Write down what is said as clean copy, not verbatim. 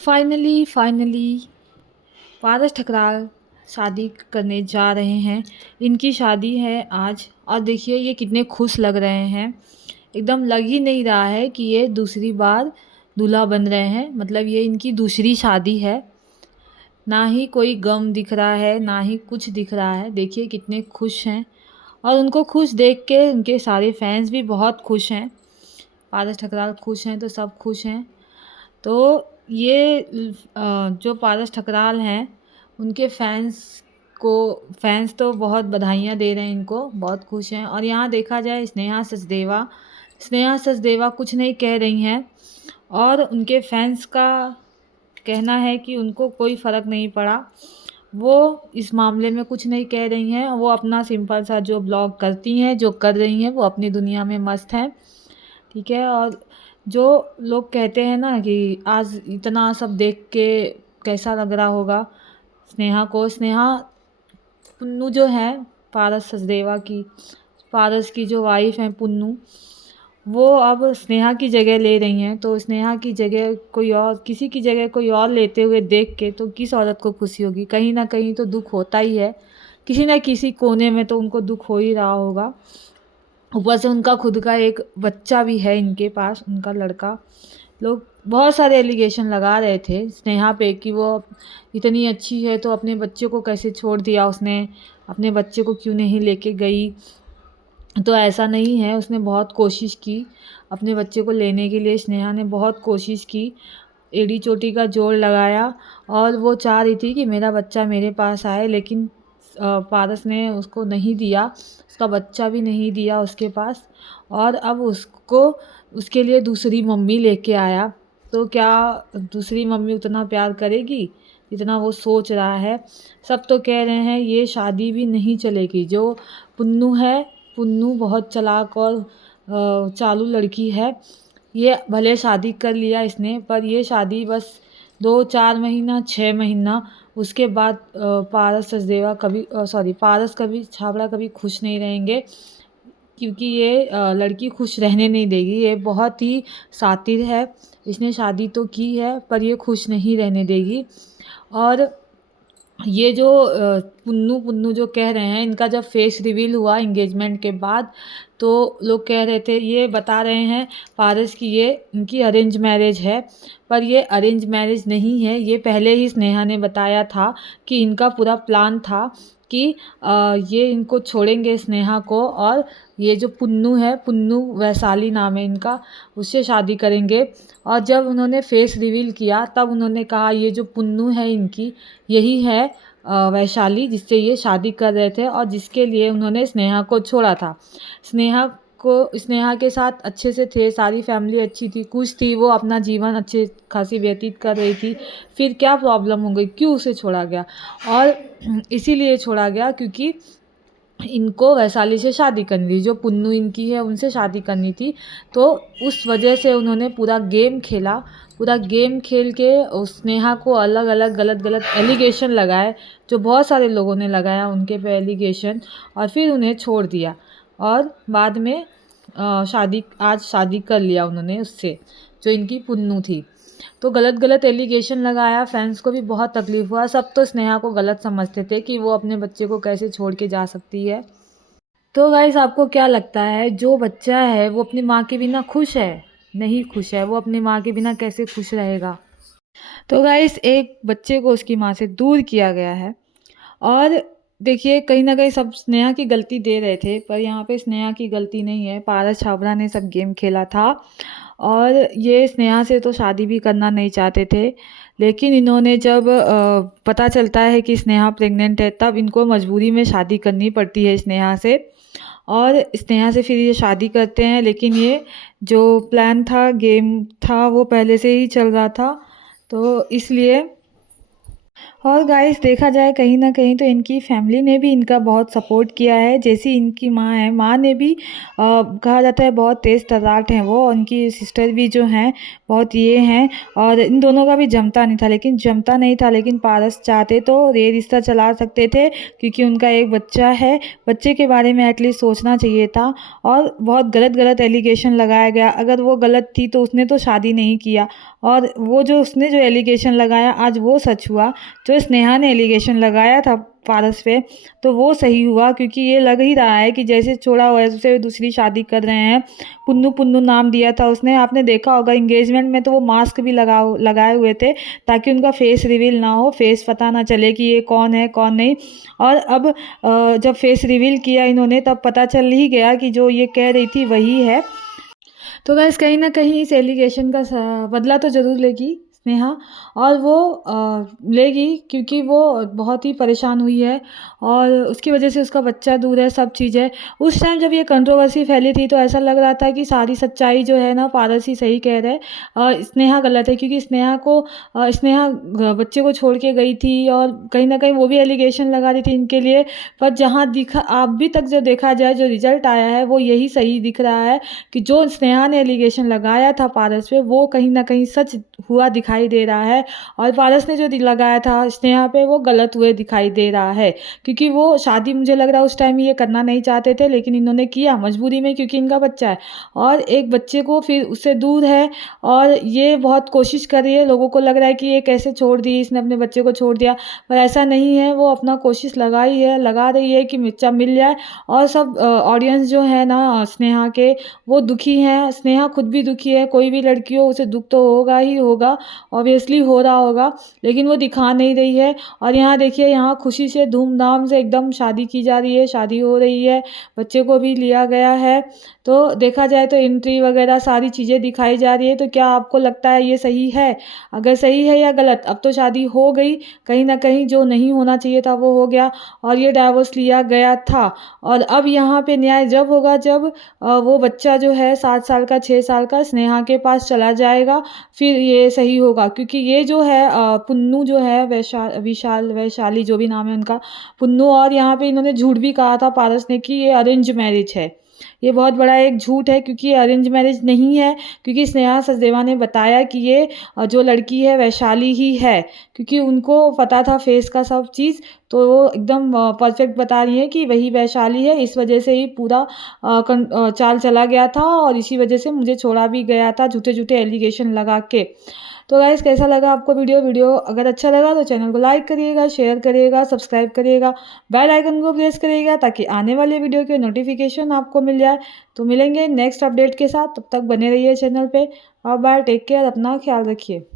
Finally पारस ठकराल शादी करने जा रहे हैं। इनकी शादी है आज और देखिए ये कितने खुश लग रहे हैं। एकदम लग ही नहीं रहा है कि ये दूसरी बार दूल्हा बन रहे हैं, मतलब ये इनकी दूसरी शादी है। ना ही कोई गम दिख रहा है, ना ही कुछ दिख रहा है। देखिए कितने खुश हैं और उनको खुश देख के उनके सारे फैंस भी बहुत खुश हैं। पारस ठकराल खुश हैं तो सब खुश हैं। तो ये जो पारस ठकराल हैं उनके फैंस तो बहुत बधाइयाँ दे रहे हैं, इनको बहुत खुश हैं। और यहाँ देखा जाए स्नेहा सचदेवा कुछ नहीं कह रही हैं और उनके फैंस का कहना है कि उनको कोई फ़र्क नहीं पड़ा। वो इस मामले में कुछ नहीं कह रही हैं। वो अपना सिंपल सा जो ब्लॉग करती हैं, जो कर रही हैं, वो अपनी दुनिया में मस्त हैं। ठीक है। और जो लोग कहते हैं ना कि आज इतना सब देख के कैसा लग रहा होगा स्नेहा पुन्नू जो है, पारस की जो वाइफ हैं पुन्नू, वो अब स्नेहा की जगह ले रही हैं। तो स्नेहा की जगह कोई और, किसी की जगह कोई और लेते हुए देख के तो किस औरत को खुशी होगी? कहीं ना कहीं तो दुख होता ही है, किसी न किसी कोने में तो उनको दुख हो ही रहा होगा। ऊपर से उनका खुद का एक बच्चा भी है इनके पास, उनका लड़का। लोग बहुत सारे एलिगेशन लगा रहे थे स्नेहा पे कि वो इतनी अच्छी है तो अपने बच्चे को कैसे छोड़ दिया उसने, अपने बच्चे को क्यों नहीं लेके गई। तो ऐसा नहीं है, उसने बहुत कोशिश की अपने बच्चे को लेने के लिए। स्नेहा ने बहुत कोशिश की, एड़ी चोटी का जोर लगाया और वो चाह रही थी कि मेरा बच्चा मेरे पास आए, लेकिन पारस ने उसको नहीं दिया, उसका बच्चा भी नहीं दिया उसके पास। और अब उसको उसके लिए दूसरी मम्मी लेके आया। तो क्या दूसरी मम्मी उतना प्यार करेगी जितना वो सोच रहा है? सब तो कह रहे हैं ये शादी भी नहीं चलेगी। जो पुन्नू है, पुन्नू बहुत चालाक और चालू लड़की है। ये भले शादी कर लिया इसने, पर ये शादी बस 2-4 महीना 6 महीना, उसके बाद पारस कभी छाबड़ा कभी खुश नहीं रहेंगे। क्योंकि ये लड़की खुश रहने नहीं देगी। ये बहुत ही शातिर है, इसने शादी तो की है पर ये खुश नहीं रहने देगी। और ये जो पुन्नू जो कह रहे हैं, इनका जब फेस रिवील हुआ एंगेजमेंट के बाद, तो लोग कह रहे थे, ये बता रहे हैं पारस की ये इनकी अरेंज मैरिज है। पर ये अरेंज मैरिज नहीं है। ये पहले ही स्नेहा ने बताया था कि इनका पूरा प्लान था कि ये इनको छोड़ेंगे स्नेहा को, और ये जो पुन्नू है, पुन्नू वैशाली नाम है इनका, उससे शादी करेंगे। और जब उन्होंने फेस रिवील किया तब उन्होंने कहा ये जो पुन्नू है इनकी, यही है वैशाली जिससे ये शादी कर रहे थे और जिसके लिए उन्होंने स्नेहा को छोड़ा था। स्नेहा के साथ अच्छे से थे, सारी फैमिली अच्छी थी, खुश थी, वो अपना जीवन अच्छे खासी व्यतीत कर रही थी। फिर क्या प्रॉब्लम हो गई, क्यों उसे छोड़ा गया? और इसीलिए छोड़ा गया क्योंकि इनको वैशाली से शादी करनी थी, जो पुन्नू इनकी है उनसे शादी करनी थी। तो उस वजह से उन्होंने पूरा गेम खेला। पूरा गेम खेल के उस स्नेहा को अलग अलग गलत गलत एलिगेशन लगाए, जो बहुत सारे लोगों ने लगाया उनके पे एलिगेशन, और फिर उन्हें छोड़ दिया। और बाद में आज शादी कर लिया उन्होंने उससे, जो इनकी पुन्नू थी। तो गलत गलत एलिगेशन लगाया, फैंस को भी बहुत तकलीफ़ हुआ। सब तो स्नेहा को गलत समझते थे कि वो अपने बच्चे को कैसे छोड़ के जा सकती है। तो गाइस आपको क्या लगता है, जो बच्चा है वो अपनी माँ के बिना खुश है? नहीं खुश है। वो अपनी माँ के बिना कैसे खुश रहेगा? तो गाइस एक बच्चे को उसकी माँ से दूर किया गया है। और देखिए कहीं ना कहीं सब स्नेहा की गलती दे रहे थे, पर यहाँ पे स्नेहा की गलती नहीं है। पारस छाबड़ा ने सब गेम खेला था और ये स्नेहा से तो शादी भी करना नहीं चाहते थे। लेकिन इन्होंने जब पता चलता है कि स्नेहा प्रेग्नेंट है, तब इनको मजबूरी में शादी करनी पड़ती है स्नेहा से। और स्नेहा से फिर ये शादी करते हैं, लेकिन ये जो प्लान था, गेम था, वो पहले से ही चल रहा था। तो इसलिए और गाइस देखा जाए कहीं न कहीं तो इनकी फैमिली ने भी इनका बहुत सपोर्ट किया है। जैसी इनकी माँ है, माँ ने भी कहा जाता है बहुत तेज़ तर्राट हैं वो, उनकी सिस्टर भी जो हैं बहुत ये हैं और इन दोनों का भी जमता नहीं था लेकिन पारस चाहते तो ये रिश्ता चला सकते थे क्योंकि उनका एक बच्चा है, बच्चे के बारे में एटलीस्ट सोचना चाहिए था और बहुत गलत एलिगेशन लगाया गया। अगर वो गलत थी तो उसने तो शादी नहीं किया और वो जो उसने जो एलिगेशन लगाया आज वो सच हुआ। जो स्नेहा ने एलिगेशन लगाया था पारस पे तो वो सही हुआ क्योंकि ये लग ही रहा है कि जैसे छोड़ा हुआ है उससे दूसरी शादी कर रहे हैं। पुन्नू पुन्नू नाम दिया था उसने, आपने देखा होगा एंगेजमेंट में तो वो मास्क भी लगाए हुए थे ताकि उनका फेस रिवील ना हो, फेस पता ना चले कि ये कौन है कौन नहीं। और अब जब फेस रिवील किया इन्होंने तब पता चल ही गया कि जो ये कह रही थी वही है। तो गाइस कहीं न कहीं इस एलिगेशन का बदला तो ज़रूर लेगी स्नेहा और वो लेगी क्योंकि वो बहुत ही परेशान हुई है और उसकी वजह से उसका बच्चा दूर है, सब चीज़ है। उस टाइम जब ये कंट्रोवर्सी फैली थी तो ऐसा लग रहा था कि सारी सच्चाई जो है ना पारस ही सही कह रहे और स्नेहा गलत है क्योंकि स्नेहा बच्चे को छोड़ के गई थी और कहीं न कहीं वो भी एलिगेशन लगा रही थी इनके लिए। पर जहाँ दिखा अभी तक जो देखा जाए जो रिज़ल्ट आया है वो यही सही दिख रहा है कि जो स्नेहा ने एलिगेशन लगाया था पारस पे वो कहीं न कहीं सच हुआ दिखाई दे रहा है और पारस ने जो लगाया था स्नेहा पे वो गलत हुए दिखाई दे रहा है क्योंकि वो शादी मुझे लग रहा है उस टाइम ये करना नहीं चाहते थे लेकिन इन्होंने किया मजबूरी में क्योंकि इनका बच्चा है और एक बच्चे को फिर उससे दूर है और ये बहुत कोशिश कर रही है। लोगों को लग रहा है कि ये कैसे छोड़ दी, इसने अपने बच्चे को छोड़ दिया, पर ऐसा नहीं है। वो अपना कोशिश लगा रही है कि बच्चा मिल जाए और सब ऑडियंस जो है ना स्नेहा के वो दुखी हैं। स्नेहा खुद भी दुखी है, कोई भी लड़की हो उसे दुख तो होगा ही होगा, ऑब्वियसली हो रहा होगा, लेकिन वो दिखा नहीं रही है। और यहाँ देखिए यहाँ खुशी से धूमधाम से एकदम शादी की जा रही है, शादी हो रही है, बच्चे को भी लिया गया है। तो देखा जाए तो एंट्री वगैरह सारी चीज़ें दिखाई जा रही है। तो क्या आपको लगता है ये सही है? अगर सही है या गलत? अब तो शादी हो गई, कहीं ना कहीं जो नहीं होना चाहिए था वो हो गया और ये डाइवोर्स लिया गया था। और अब यहाँ पे न्याय जब होगा जब वो बच्चा जो है 7 साल का 6 साल का स्नेहा के पास चला जाएगा, फिर ये सही होगा। क्योंकि ये जो है पुन्नू जो है वैशाली जो भी नाम है उनका, पुन्नू, और यहाँ पे इन्होंने झूठ भी कहा था पारस ने कि ये अरेंज मैरिज है। ये बहुत बड़ा एक झूठ है क्योंकि ये अरेंज मैरिज नहीं है क्योंकि स्नेहा सचदेवा ने बताया कि ये जो लड़की है वैशाली ही है क्योंकि उनको पता था फेस का सब चीज़। तो वो एकदम परफेक्ट बता रही है कि वही वैशाली है, इस वजह से ही पूरा चाल चला गया था और इसी वजह से मुझे छोड़ा भी गया था झूठे झूठे एलिगेशन लगा के। तो गाइस कैसा लगा आपको वीडियो अगर अच्छा लगा तो चैनल को लाइक करिएगा, शेयर करिएगा, सब्सक्राइब करिएगा, बेल आइकन को प्रेस करिएगा ताकि आने वाले वीडियो के नोटिफिकेशन आपको मिल जाए। तो मिलेंगे नेक्स्ट अपडेट के साथ, तब तक बने रहिए चैनल पे। बाय बाय, टेक केयर, अपना ख्याल रखिए।